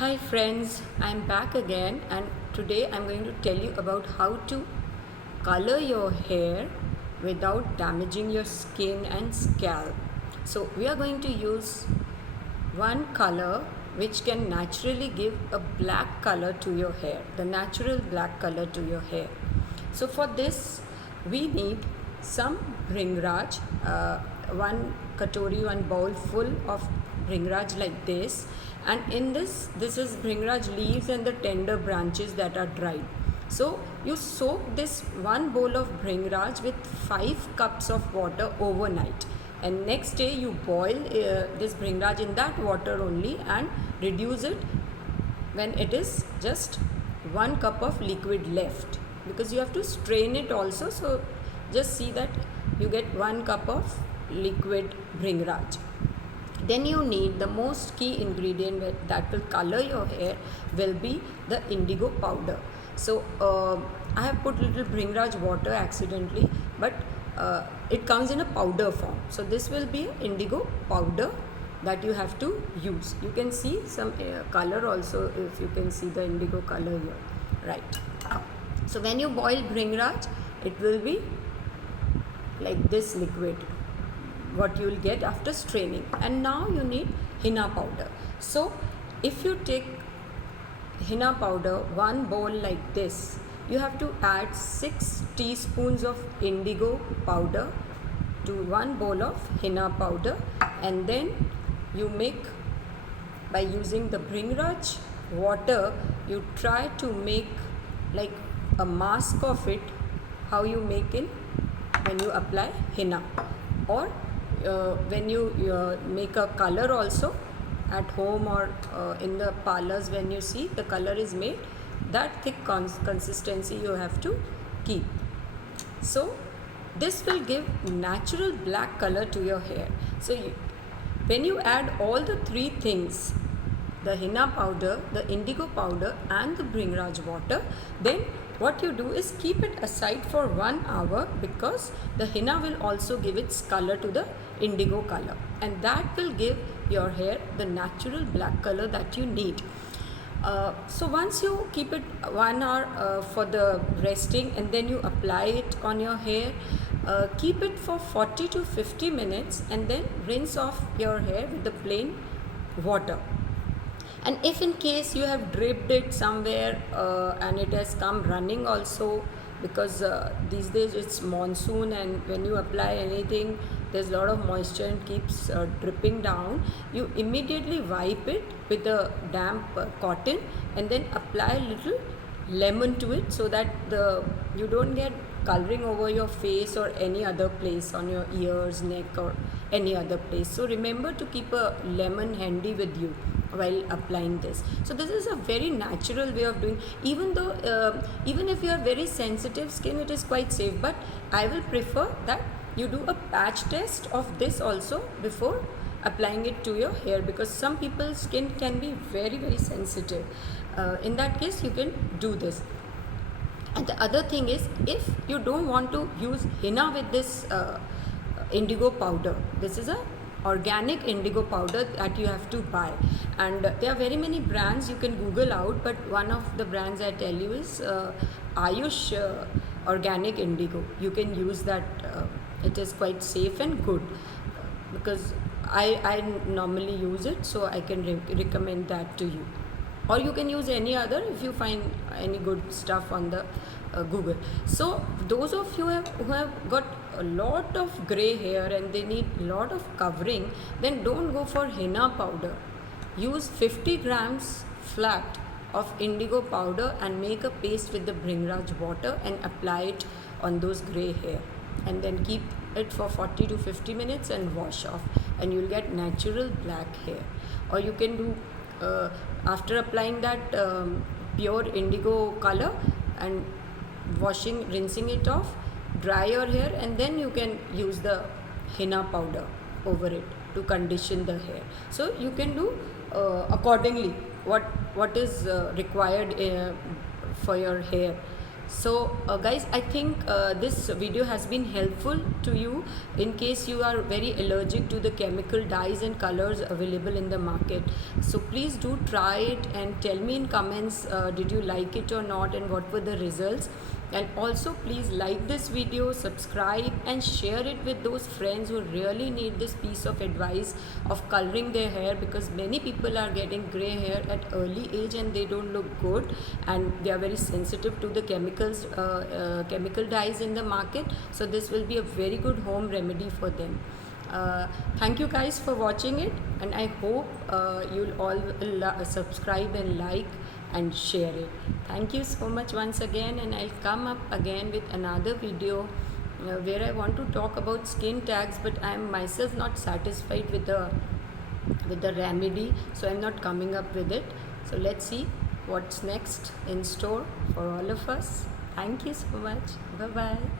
Hi friends, I'm back again and today I'm going to tell you about how to color your hair without damaging your skin and scalp. So we are going to use one color which can naturally give a black color to your hair, the natural black color to your hair. So for this we need some bhringraj, one katori, one bowl full of bhringraj like this, and in this is bhringraj leaves and the tender branches that are dried. So you soak this one bowl of bhringraj with 5 cups of water overnight, and next day you boil this bhringraj in that water only and reduce it when it is just 1 cup of liquid left, because you have to strain it also. So just see that you get 1 cup of liquid bhringraj. Then you need the most key ingredient that will color your hair will be the indigo powder. So I have put little bhringraj water accidentally, but it comes in a powder form. So this will be indigo powder that you have to use. You can see some color also, if you can see the indigo color here, right? So when you boil bhringraj, it will be like this liquid, what you will get after straining. And now you need henna powder. So if you take henna powder, one bowl like this, you have to add 6 teaspoons of indigo powder to one bowl of henna powder, and then you make, by using the bhringraj water, you try to make like a mask of it, how you make it when you apply henna, or when you make a color also at home, or in the parlors when you see the color is made, that thick consistency you have to keep. So this will give natural black color to your hair. So when you add all the 3 things, the henna powder, the indigo powder and the bhringraj water, then what you do is keep it aside for 1 hour, because the henna will also give its color to the indigo color, and that will give your hair the natural black color that you need. So once you keep it 1 hour for the resting, and then you apply it on your hair, keep it for 40 to 50 minutes and then rinse off your hair with the plain water. And if in case you have dripped it somewhere and it has come running also, because these days it's monsoon, and when you apply anything there's a lot of moisture and keeps dripping down, you immediately wipe it with a damp cotton and then apply a little lemon to it, so that you don't get coloring over your face or any other place, on your ears, neck or any other place. So remember to keep a lemon handy with you while applying this. So this is a very natural way of doing, even though even if you have very sensitive skin, it is quite safe, but I will prefer that you do a patch test of this also before applying it to your hair, because some people's skin can be very sensitive. In that case you can do this. And the other thing is, if you don't want to use henna with this indigo powder, this is a organic indigo powder that you have to buy, and there are very many brands you can Google out, but one of the brands I tell you is Ayush organic indigo. You can use that. It is quite safe and good, because I normally use it, so I can recommend that to you. Or you can use any other if you find any good stuff on the Google. So those of you who have got a lot of gray hair and they need a lot of covering, then don't go for henna powder. Use 50 grams flat of indigo powder and make a paste with the bhringraj water and apply it on those gray hair, and then keep it for 40 to 50 minutes and wash off, and you'll get natural black hair. Or you can do after applying that pure indigo color and rinsing it off, dry your hair, and then you can use the henna powder over it to condition the hair. So you can do accordingly what is required for your hair. So guys, I think this video has been helpful to you in case you are very allergic to the chemical dyes and colors available in the market. So please do try it and tell me in comments, did you like it or not, and what were the results. And also please like this video, subscribe and share it with those friends who really need this piece of advice of coloring their hair, because many people are getting gray hair at early age and they don't look good, and they are very sensitive to the chemical dyes in the market. So this will be a very good home remedy for them. Thank you guys for watching it, and I hope you'll all subscribe and like and share it. Thank you so much once again, and I'll come up again with another video where I want to talk about skin tags, but I am myself not satisfied with the remedy, so I'm not coming up with it. So let's see what's next in store for all of us. Thank you so much. Bye bye.